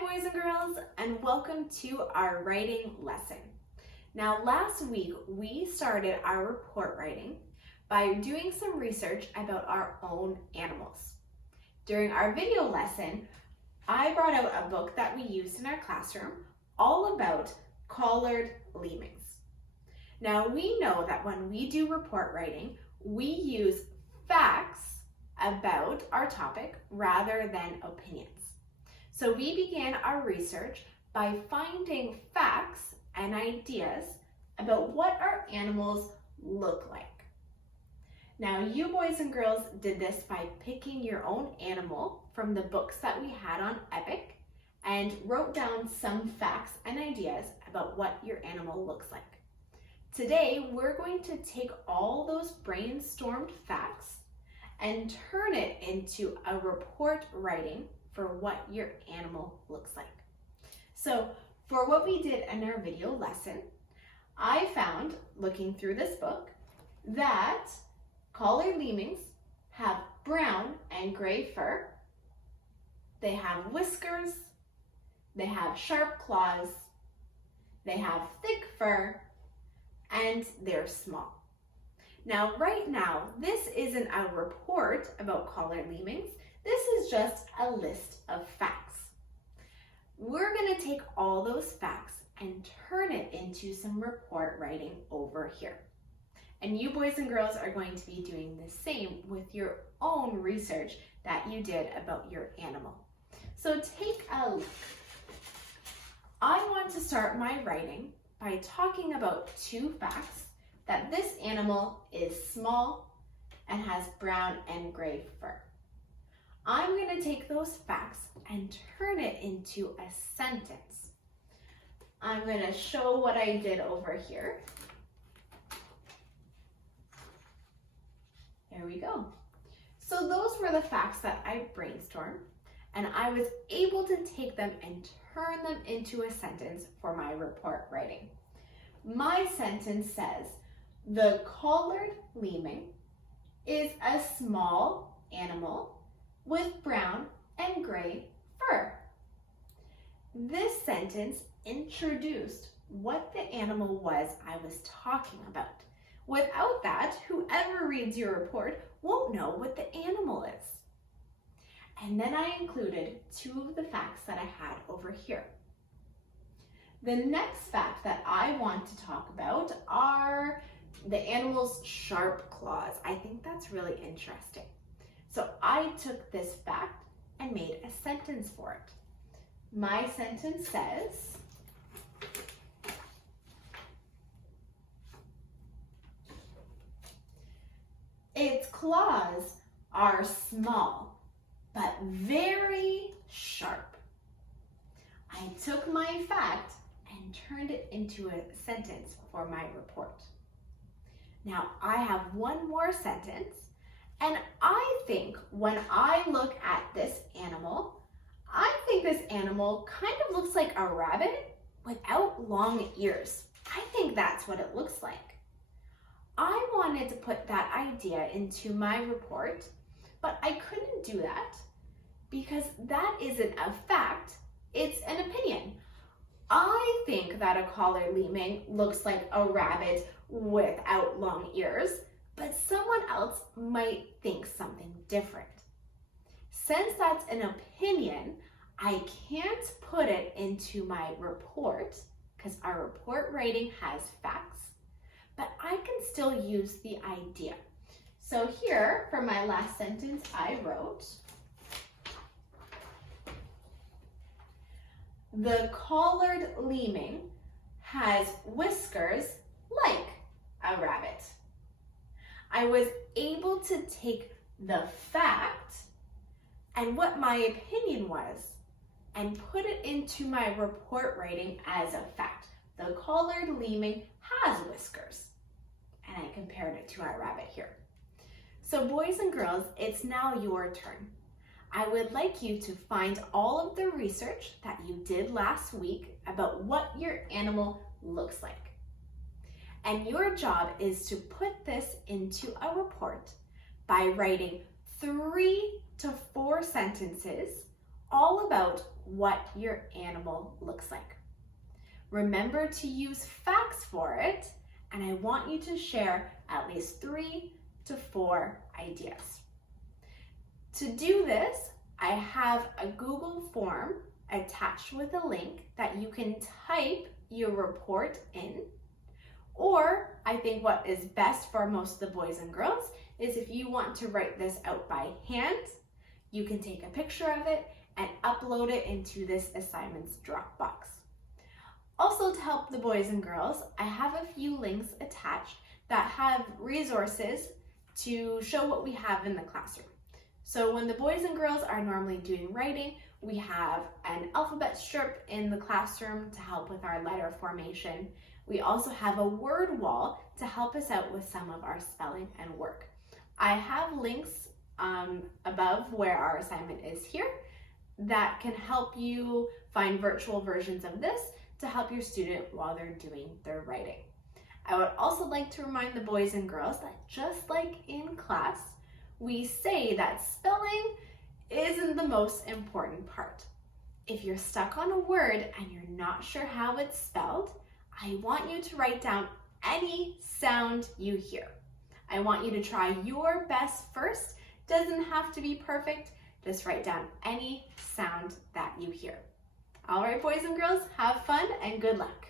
boys and girls, and welcome to our writing lesson. Now, last week we started our report writing by doing some research about our own animals. During our video lesson, I brought out a book that we used in our classroom all about collared lemmings. Now, we know that when we do report writing, we use facts about our topic rather than opinions. So we began our research by finding facts and ideas about what our animals look like. Now, you boys and girls did this by picking your own animal from the books that we had on Epic and wrote down some facts and ideas about what your animal looks like. Today, we're going to take all those brainstormed facts and turn it into a report writing for what your animal looks like. So for what we did in our video lesson, I found, looking through this book, that collared lemmings have brown and gray fur, they have whiskers, they have sharp claws, they have thick fur, and they're small. Now, right now, this isn't a report about collared lemmings. This is just a list of facts. We're going to take all those facts and turn it into some report writing over here. And you boys and girls are going to be doing the same with your own research that you did about your animal. So take a look. I want to start my writing by talking about two facts: that this animal is small and has brown and gray fur. I'm going to take those facts and turn it into a sentence. I'm going to show what I did over here. There we go. So those were the facts that I brainstormed, and I was able to take them and turn them into a sentence for my report writing. My sentence says, the collared lemming is a small animal with brown and gray fur. This sentence introduced what the animal was I was talking about. Without that, whoever reads your report won't know what the animal is. And then I included two of the facts that I had over here. The next fact that I want to talk about are the animal's sharp claws. I think that's really interesting. So I took this fact and made a sentence for it. My sentence says, its claws are small, but very sharp. I took my fact and turned it into a sentence for my report. Now I have one more sentence, and I think when I look at this animal, I think this animal kind of looks like a rabbit without long ears. I think that's what it looks like. I wanted to put that idea into my report, but I couldn't do that because that isn't a fact, it's an opinion. I think that a collared lemming looks like a rabbit without long ears, but someone else might think something different. Since that's an opinion, I can't put it into my report because our report writing has facts, but I can still use the idea. So here, for my last sentence, I wrote, the collared lemming has whiskers like a rabbit. I was able to take the fact and what my opinion was and put it into my report writing as a fact. The collared lemming has whiskers, and I compared it to our rabbit here. So boys and girls, it's now your turn. I would like you to find all of the research that you did last week about what your animal looks like. And your job is to put this into a report by writing 3 to 4 sentences all about what your animal looks like. Remember to use facts for it, and I want you to share at least 3 to 4 ideas. To do this, I have a Google form attached with a link that you can type your report in, or I think what is best for most of the boys and girls is if you want to write this out by hand, you can take a picture of it and upload it into this assignments Dropbox. Also, to help the boys and girls, I have a few links attached that have resources to show what we have in the classroom. So when the boys and girls are normally doing writing, we have an alphabet strip in the classroom to help with our letter formation. We also have a word wall to help us out with some of our spelling and work. I have links above where our assignment is here that can help you find virtual versions of this to help your student while they're doing their writing. I would also like to remind the boys and girls that just like in class, we say that spelling isn't the most important part. If you're stuck on a word and you're not sure how it's spelled, I want you to write down any sound you hear. I want you to try your best first. Doesn't have to be perfect. Just write down any sound that you hear. All right, boys and girls, have fun and good luck.